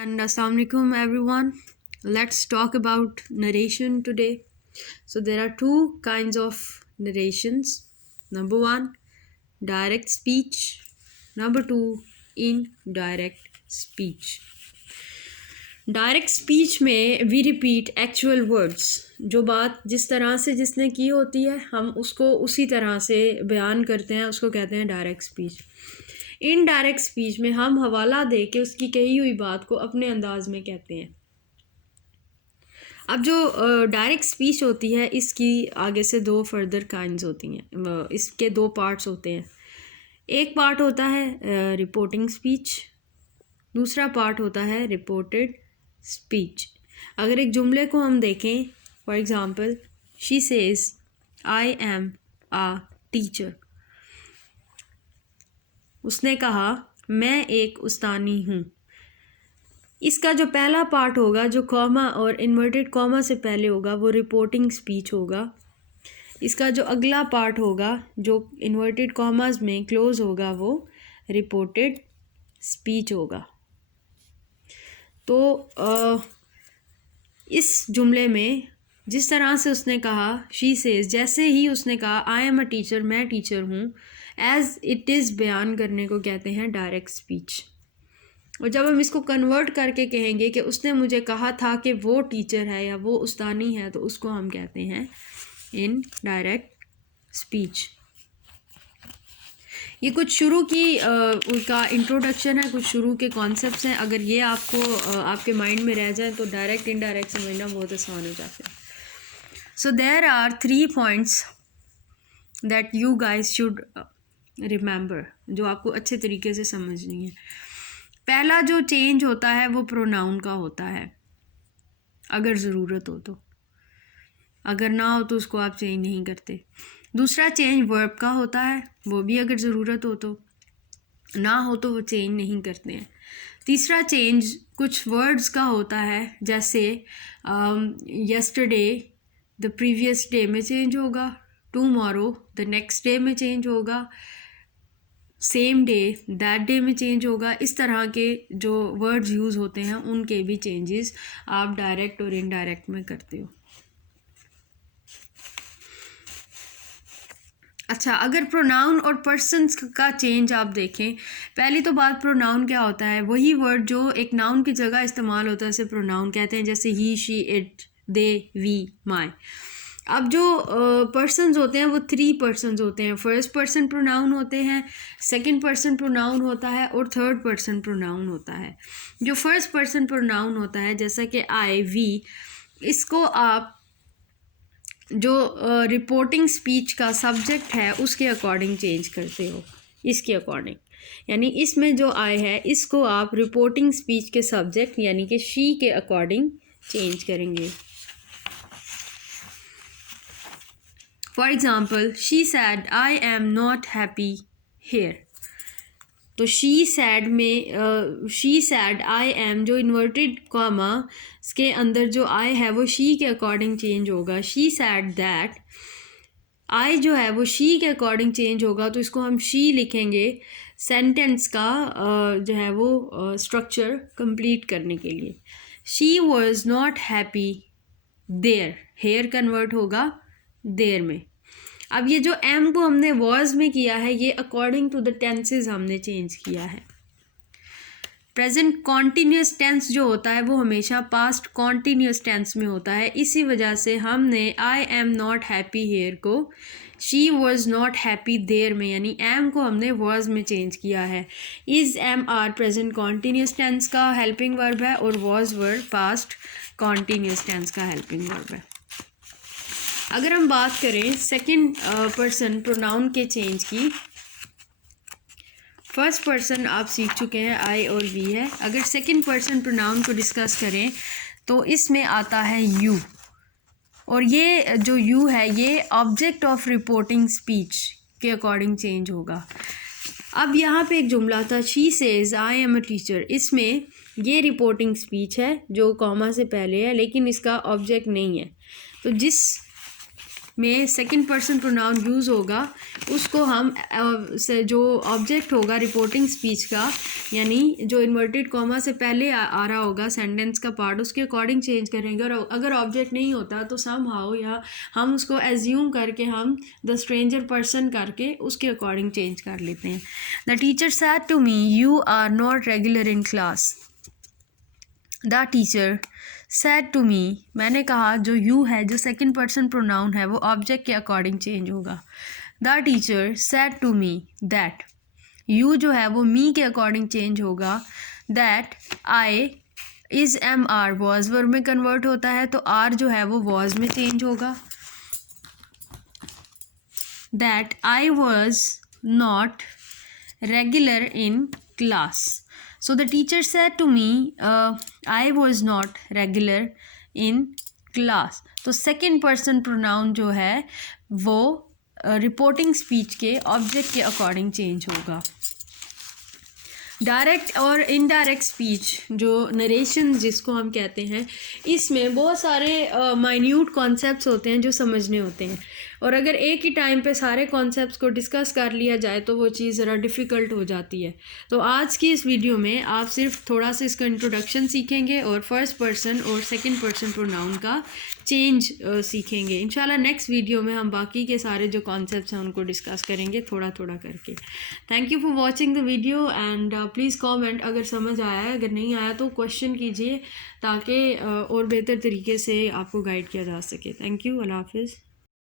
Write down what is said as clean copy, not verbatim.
And Assalamu alaikum everyone. Let's talk about narration today. So there are two kinds of narrations. Number one, direct speech. Number two, indirect speech. Direct speech में we repeat actual words. जो बात जिस तरह से जिसने की होती है हम उसको उसी तरह से बयान करते हैं, उसको कहते हैं डायरेक्ट स्पीच. इनडायरेक्ट स्पीच में हम हवाला दे के उसकी कही हुई बात को अपने अंदाज में कहते हैं. अब जो डायरेक्ट स्पीच होती है इसकी आगे से दो फर्दर काइंड्स होती हैं. इसके दो पार्ट्स होते हैं. एक पार्ट होता है रिपोर्टिंग स्पीच, दूसरा पार्ट होता है रिपोर्टेड स्पीच. अगर एक जुमले को हम देखें, for example she says I am a teacher. उसने कहा मैं एक उस्तानी हूँ. इसका जो पहला पार्ट होगा जो कॉमा और इन्वर्टेड कॉमा से पहले होगा वो रिपोर्टिंग स्पीच होगा. इसका जो अगला पार्ट होगा जो इन्वर्टेड कॉमास में क्लोज होगा वो रिपोर्टेड स्पीच होगा. तो इस जुमले में जिस तरह से उसने कहा शी सेज, जैसे ही उसने कहा आई एम अ टीचर, मैं टीचर हूँ, एज इट इज़ बयान करने को कहते हैं डायरेक्ट स्पीच. और जब हम इसको कन्वर्ट करके कहेंगे कि उसने मुझे कहा था कि वो टीचर है या वो उस्तानी है, तो उसको हम कहते हैं इन डायरेक्ट स्पीच. ये कुछ शुरू की उनका इंट्रोडक्शन है, कुछ शुरू के कॉन्सेप्ट्स हैं. अगर ये आपको आपके माइंड में रह जाए तो डायरेक्ट इनडायरेक्ट समझना बहुत आसान हो जाता है. So there are 3 points that you guys should remember, जो आपको अच्छे तरीके से समझनी है. पहला जो चेंज होता है वो प्रोनाउन का होता है, अगर ज़रूरत हो तो. अगर ना हो तो उसको आप चेंज नहीं करते. दूसरा चेंज वर्ब का होता है, वो भी अगर ज़रूरत हो तो. ना हो तो वो चेंज नहीं करते हैं. तीसरा चेंज कुछ वर्ड्स का होता है, जैसे यस्टरडे द प्रीवियस डे में चेंज होगा, टुमारो द नेक्स्ट डे में चेंज होगा, सेम डे दैट डे में चेंज होगा. इस तरह के जो वर्ड्स यूज़ होते हैं उनके भी चेंजेस आप डायरेक्ट और इनडायरेक्ट में करते हो. अच्छा, अगर प्रोनाउन और पर्सन्स का चेंज आप देखें, पहली तो बात प्रोनाउन क्या होता है, वही वर्ड जो एक नाउन की जगह इस्तेमाल होता है उसे प्रोनाउन कहते हैं, जैसे ही शी इट दे वी माई. अब जो पर्सन्स होते हैं वो 3 पर्सन्स होते हैं. फर्स्ट पर्सन प्रोनाउन होते हैं, सेकंड पर्सन प्रोनाउन होता है और थर्ड पर्सन प्रोनाउन होता है. जो फर्स्ट पर्सन प्रोनाउन होता है जैसा कि आई वी, इसको आप जो रिपोर्टिंग स्पीच का सब्जेक्ट है उसके अकॉर्डिंग चेंज करते हो, इसके अकॉर्डिंग. यानी इसमें जो आई है इसको आप रिपोर्टिंग स्पीच के सब्जेक्ट यानी कि शी के अकॉर्डिंग चेंज करेंगे. For example she said I am not happy here. तो शी सैड में शी सैड आई एम जो इन्वर्टेड कॉमा के अंदर जो आई है वो शी के अकॉर्डिंग चेंज होगा. शी सैड दैट, आई जो है वो शी के अकॉर्डिंग चेंज होगा, तो इसको हम शी लिखेंगे सेंटेंस का जो है वो स्ट्रक्चर कंप्लीट करने के लिए. She was not happy there, here convert होगा देयर में. अब ये जो एम को हमने वॉज में किया है ये अकॉर्डिंग टू द टेंसेस हमने चेंज किया है. प्रेजेंट कॉन्टीन्यूस टेंस जो होता है वो हमेशा पास्ट कॉन्टीन्यूस टेंस में होता है. इसी वजह से हमने I am not happy here को she was not happy there में यानी एम को हमने वॉज में चेंज किया है. Is am are present continuous tense का हेल्पिंग वर्ब है और was verb past continuous tense का हेल्पिंग वर्ब है. अगर हम बात करें सेकंड पर्सन प्रोनाउन के चेंज की, फर्स्ट पर्सन आप सीख चुके हैं आई और वी है. अगर सेकंड पर्सन प्रोनाउन को डिस्कस करें तो इसमें आता है यू, और ये जो यू है ये ऑब्जेक्ट ऑफ रिपोर्टिंग स्पीच के अकॉर्डिंग चेंज होगा. अब यहाँ पे एक जुमला था she says I am a teacher, इसमें ये रिपोर्टिंग स्पीच है जो कॉमा से पहले है लेकिन इसका ऑब्जेक्ट नहीं है. तो जिस में सेकंड पर्सन प्रोनाउन यूज़ होगा उसको हम जो ऑब्जेक्ट होगा रिपोर्टिंग स्पीच का, यानी जो इन्वर्टेड कॉमा से पहले आ रहा होगा सेंटेंस का पार्ट, उसके अकॉर्डिंग चेंज करेंगे। और अगर ऑब्जेक्ट नहीं होता तो समहाउ या हम उसको एज्यूम करके हम द स्ट्रेंजर पर्सन करके उसके अकॉर्डिंग चेंज कर लेते हैं। The teacher said to me you are not regular in class. The teacher said to me, मैंने कहा जो यू है जो सेकंड पर्सन प्रोनाउन है वो ऑब्जेक्ट के अकॉर्डिंग चेंज होगा। The teacher said to me that, you जो है वो मी के अकॉर्डिंग चेंज होगा। That I is am are was verb में कन्वर्ट होता है तो आर जो है वो वॉज में चेंज होगा। That I was not regular in class. So the teacher said to me, I was not regular in class. तो सेकेंड पर्सन प्रोनाउन जो है वो रिपोर्टिंग स्पीच के ऑब्जेक्ट के अकॉर्डिंग चेंज होगा। डायरेक्ट और इनडायरेक्ट स्पीच जो नरेशन जिसको हम कहते हैं, इसमें बहुत सारे माइन्यूट कॉन्सेप्ट्स होते हैं जो समझने होते हैं, और अगर एक ही टाइम पे सारे कॉन्सेप्ट्स को डिस्कस कर लिया जाए तो वो चीज़ ज़रा डिफ़िकल्ट हो जाती है। तो आज की इस वीडियो में आप सिर्फ थोड़ा सा इसका इंट्रोडक्शन सीखेंगे और फर्स्ट पर्सन और सेकंड पर्सन प्रोनाउन का चेंज सीखेंगे। इंशाल्लाह नेक्स्ट वीडियो में हम बाकी के सारे जो कॉन्सेप्ट्स हैं उनको डिस्कस करेंगे थोड़ा थोड़ा करके। Thank you for watching the video and please comment अगर समझ आया है, अगर नहीं आया तो क्वेश्चन कीजिए ताकि और बेहतर तरीके से आपको गाइड किया जा सके। थैंक यू, अल्लाह हाफिज़।